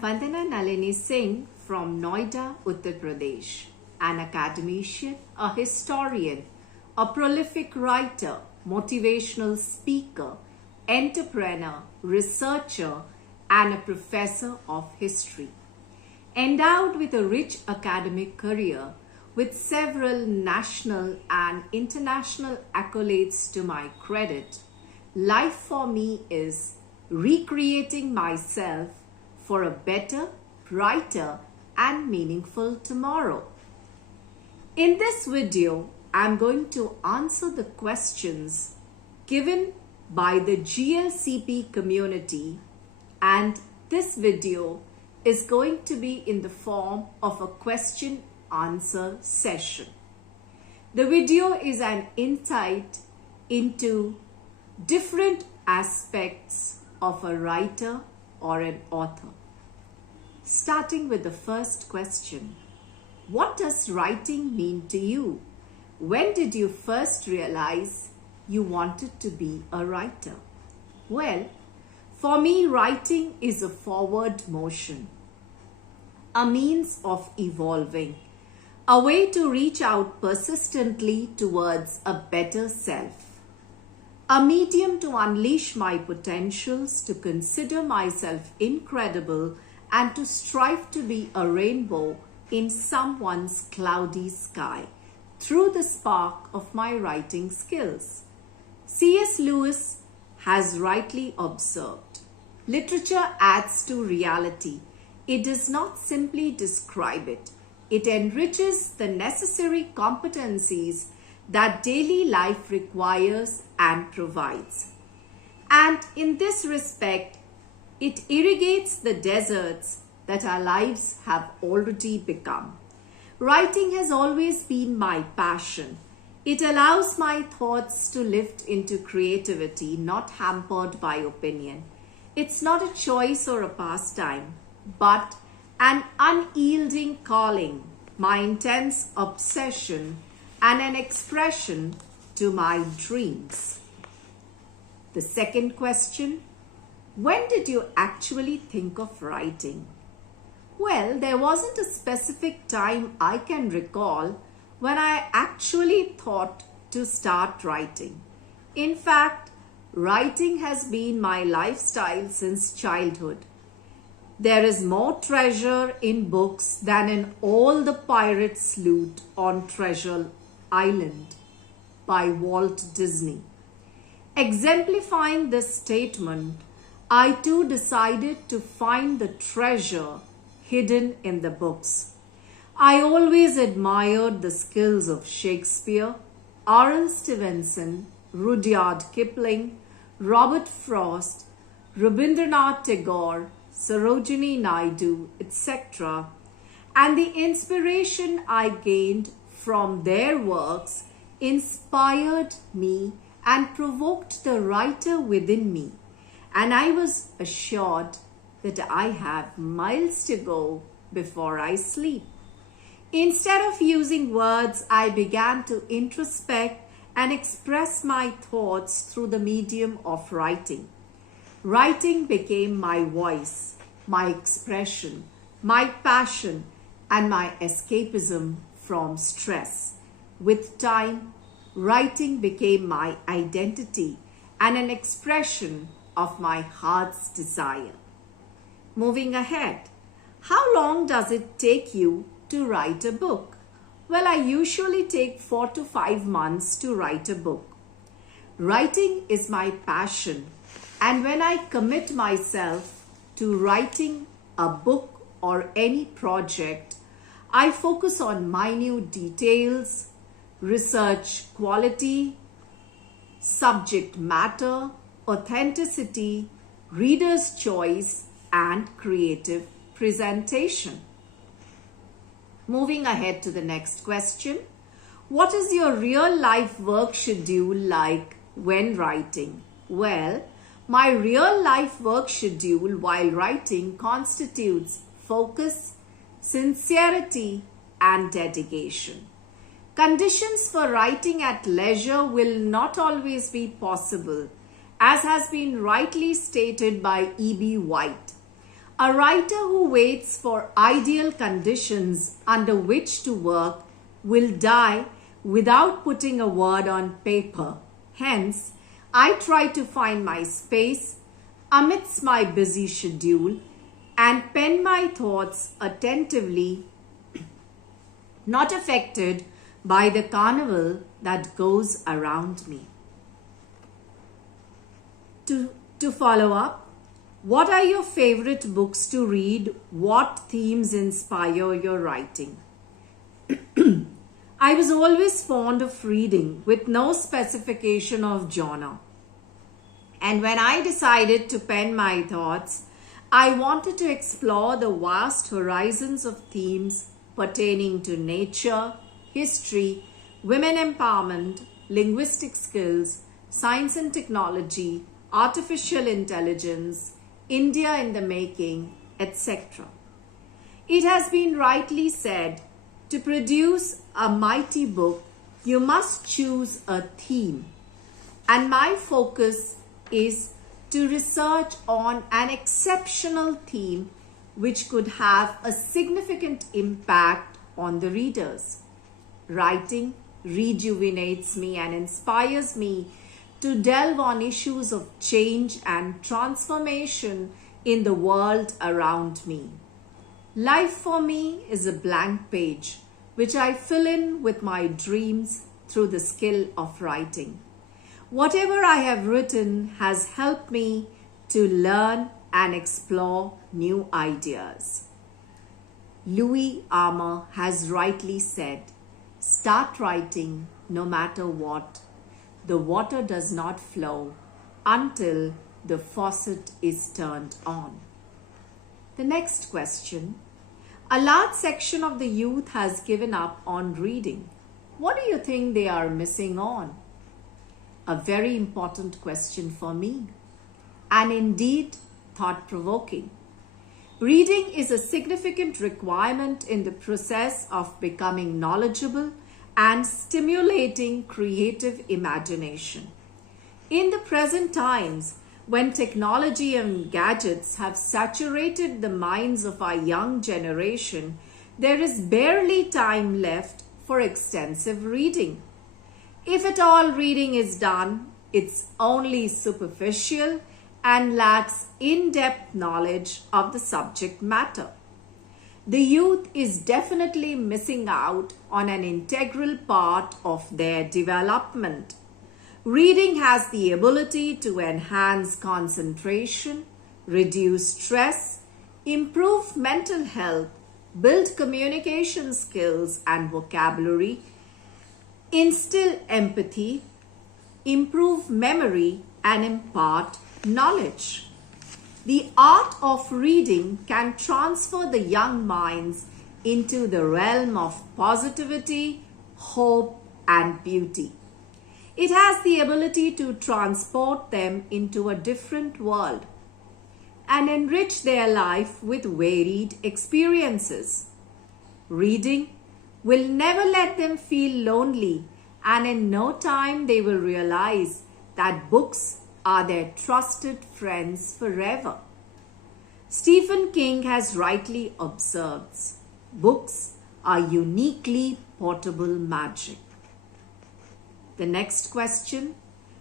am Vandana Singh from Noida, Uttar Pradesh, an academician, a historian, a prolific writer, motivational speaker, entrepreneur, researcher, and a professor of history. Endowed with a rich academic career with several national and international accolades to my credit, life for me is recreating myself for a better, brighter, and meaningful tomorrow. In this video, I'm going to answer the questions given by the Glcp community, and this video is going to be in the form of a question answer session. The video is an insight into different aspects of a writer or an author. Starting with the first question, what does writing mean to you? When did you first realize you wanted to be a writer? Well, for me, writing is a forward motion, a means of evolving, a way to reach out persistently towards a better self, a medium to unleash my potentials, to consider myself incredible, and to strive to be a rainbow in someone's cloudy sky through the spark of my writing skills. C.S. Lewis has rightly observed, literature adds to reality. It does not simply describe it. It enriches the necessary competencies that daily life requires and provides. And in this respect, it irrigates the deserts that our lives have already become. Writing has always been my passion. It allows my thoughts to lift into creativity, not hampered by opinion. It's not a choice or a pastime, but an unyielding calling, my intense obsession, and an expression to my dreams. The second question, when did you actually think of writing? Well, there wasn't a specific time I can recall when I actually thought to start writing. In fact, writing has been my lifestyle since childhood. There is more treasure in books than in all the pirates' loot on Treasure Island by Walt Disney. Exemplifying this statement, I too decided to find the treasure hidden in the books. I always admired the skills of Shakespeare, R.L. Stevenson, Rudyard Kipling, Robert Frost, Rabindranath Tagore, Sarojini Naidu, etc. And the inspiration I gained from their works inspired me and provoked the writer within me. And I was assured that I have miles to go before I sleep. Instead of using words, I began to introspect and express my thoughts through the medium of writing. Writing became my voice, my expression, my passion, and my escapism from stress. With time, writing became my identity and an expression of my heart's desire. Moving ahead, how long does it take you to write a book? Well, I usually take 4 to 5 months to write a book. Writing is my passion, and when I commit myself to writing a book or any project, I focus on minute details, research quality, subject matter, authenticity, reader's choice, and creative presentation. Moving ahead to the next question, what is your real life work schedule like when writing? Well, my real life work schedule while writing constitutes focus, sincerity, and dedication. Conditions for writing at leisure will not always be possible, as has been rightly stated by E.B. White. A writer who waits for ideal conditions under which to work will die without putting a word on paper. Hence, I try to find my space amidst my busy schedule and pen my thoughts attentively, not affected by the carnival that goes around me. To follow up, what are your favorite books to read? What themes inspire your writing? I was always fond of reading with no specification of genre. And when I decided to pen my thoughts, I wanted to explore the vast horizons of themes pertaining to nature, history, women empowerment, linguistic skills, science and technology, artificial intelligence, India in the making, etc. It has been rightly said, to produce a mighty book, you must choose a theme. And my focus is to research on an exceptional theme which could have a significant impact on the readers. Writing rejuvenates me and inspires me to delve on issues of change and transformation in the world around me. Life for me is a blank page, which I fill in with my dreams through the skill of writing. Whatever I have written has helped me to learn and explore new ideas. Louis Armour has rightly said, "Start writing no matter what. The water does not flow until the faucet is turned on." The next question. A large section of the youth has given up on reading. What do you think they are missing on? A very important question for me, and indeed thought-provoking. Reading is a significant requirement in the process of becoming knowledgeable and stimulating creative imagination. In the present times, when technology and gadgets have saturated the minds of our young generation, there is barely time left for extensive reading. If at all reading is done, it's only superficial and lacks in-depth knowledge of the subject matter. The youth is definitely missing out on an integral part of their development. Reading has the ability to enhance concentration, reduce stress, improve mental health, build communication skills and vocabulary, instill empathy, improve memory, and impart knowledge. The art of reading can transfer the young minds into the realm of positivity, hope, and beauty. It has the ability to transport them into a different world and enrich their life with varied experiences. Reading will never let them feel lonely, and in no time they will realize that books are their trusted friends forever. Stephen King has rightly observed, books are uniquely portable magic. The next question,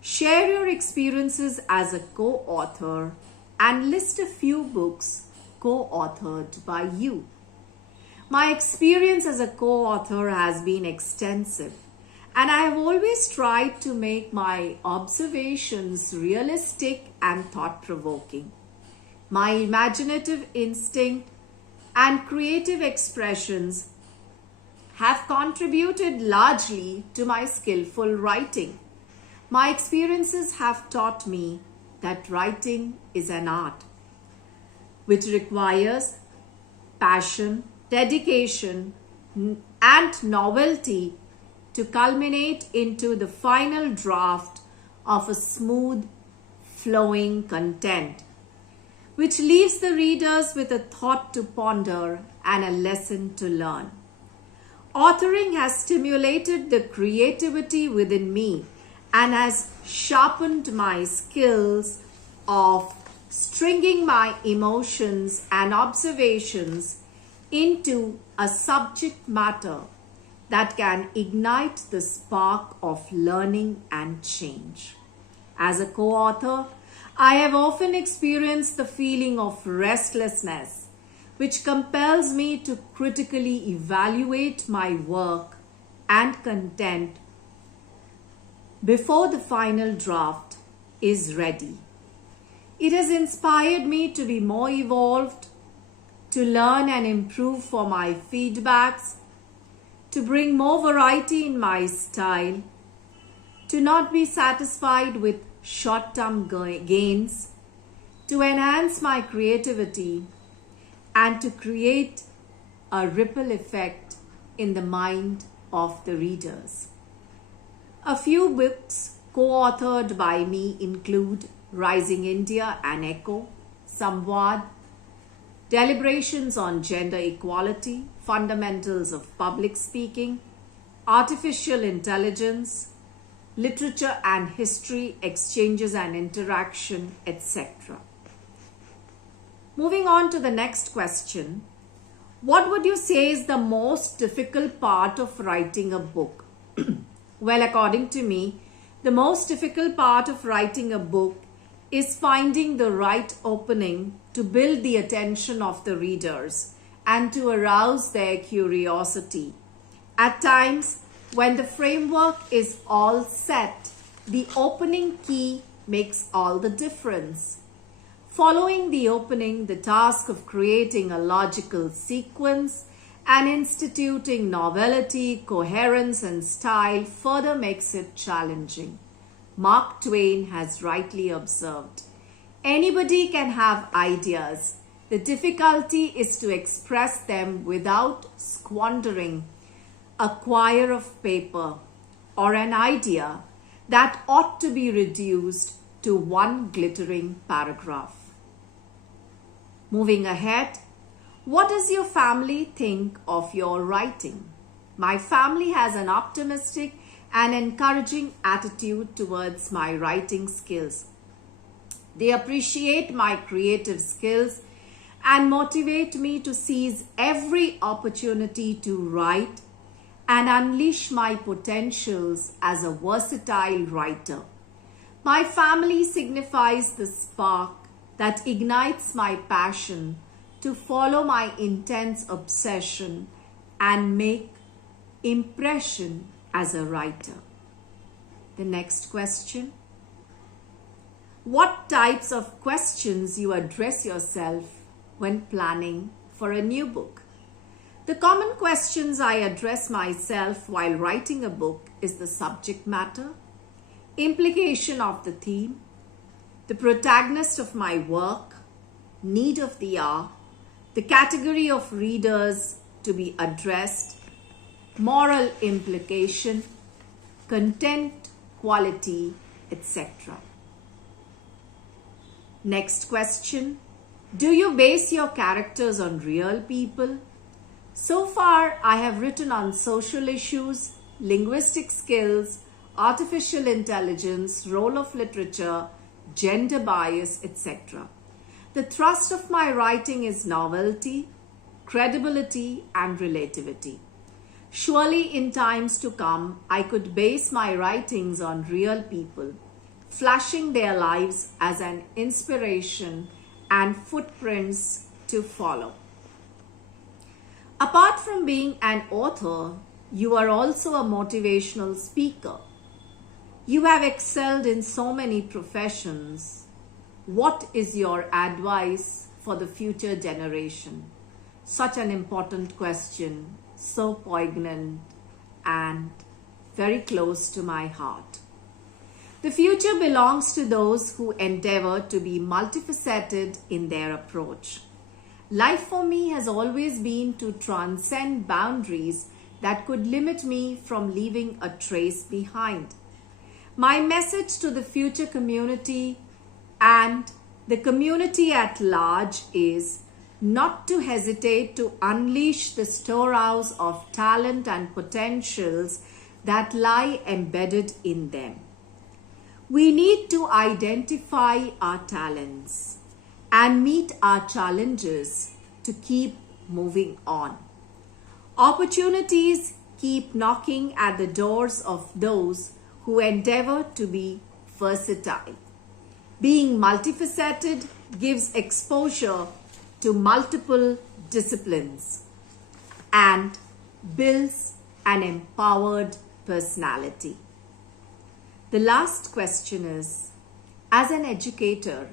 share your experiences as a co-author and list a few books co-authored by you. My experience as a co-author has been extensive, and I have always tried to make my observations realistic and thought-provoking. My imaginative instinct and creative expressions have contributed largely to my skillful writing. My experiences have taught me that writing is an art which requires passion, dedication, and novelty to culminate into the final draft of a smooth, flowing content, which leaves the readers with a thought to ponder and a lesson to learn. Authoring has stimulated the creativity within me and has sharpened my skills of stringing my emotions and observations into a subject matter that can ignite the spark of learning and change. As a co-author, I have often experienced the feeling of restlessness, which compels me to critically evaluate my work and content before the final draft is ready. It has inspired me to be more evolved, to learn and improve for my feedbacks, to bring more variety in my style, to not be satisfied with short-term gains, to enhance my creativity, and to create a ripple effect in the mind of the readers. A few books co-authored by me include Rising India and Echo, Samvad, Deliberations on Gender Equality, Fundamentals of Public Speaking, Artificial Intelligence, Literature and History, Exchanges and Interaction, etc. Moving on to the next question. What would you say is the most difficult part of writing a book? Well, according to me, the most difficult part of writing a book is finding the right opening to build the attention of the readers and to arouse their curiosity. At times, when the framework is all set, the opening key makes all the difference. Following the opening, the task of creating a logical sequence and instituting novelty, coherence, and style further makes it challenging. Mark Twain has rightly observed, anybody can have ideas. The difficulty is to express them without squandering a quire of paper or an idea that ought to be reduced to one glittering paragraph. Moving ahead, what does your family think of your writing? My family has an optimistic and encouraging attitude towards my writing skills. They appreciate my creative skills and motivate me to seize every opportunity to write and unleash my potentials as a versatile writer. My family signifies the spark that ignites my passion to follow my intense obsession and make impression as a writer. The next question. What types of questions you address yourself when planning for a new book? The common questions I address myself while writing a book is the subject matter, implication of the theme, the protagonist of my work, need of the hour, the category of readers to be addressed, moral implication, content, quality, etc. Next question. Do you base your characters on real people? So far, I have written on social issues, linguistic skills, artificial intelligence, role of literature, gender bias, etc. The thrust of my writing is novelty, credibility, and relativity. Surely in times to come, I could base my writings on real people, flashing their lives as an inspiration and footprints to follow. Apart from being an author, you are also a motivational speaker. You have excelled in so many professions. What is your advice for the future generation? Such an important question, so poignant and very close to my heart. The future belongs to those who endeavor to be multifaceted in their approach. Life for me has always been to transcend boundaries that could limit me from leaving a trace behind. My message to the future community and the community at large is not to hesitate to unleash the storehouse of talent and potentials that lie embedded in them. We need to identify our talents, and meet our challenges to keep moving on. Opportunities keep knocking at the doors of those who endeavor to be versatile. Being multifaceted gives exposure to multiple disciplines and builds an empowered personality. The last question is, as an educator,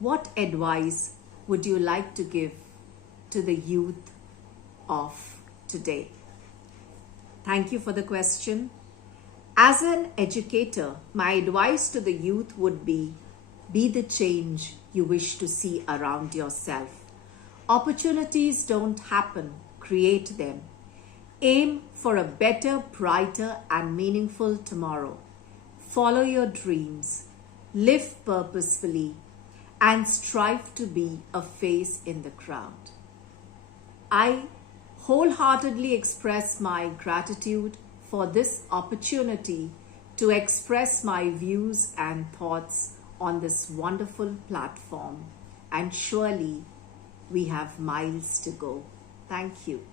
what advice would you like to give to the youth of today? Thank you for the question. As an educator, my advice to the youth would be the change you wish to see around yourself. Opportunities don't happen, create them. Aim for a better, brighter, and meaningful tomorrow. Follow your dreams, live purposefully, and strive to be a face in the crowd. I wholeheartedly express my gratitude for this opportunity to express my views and thoughts on this wonderful platform, and surely we have miles to go. Thank you.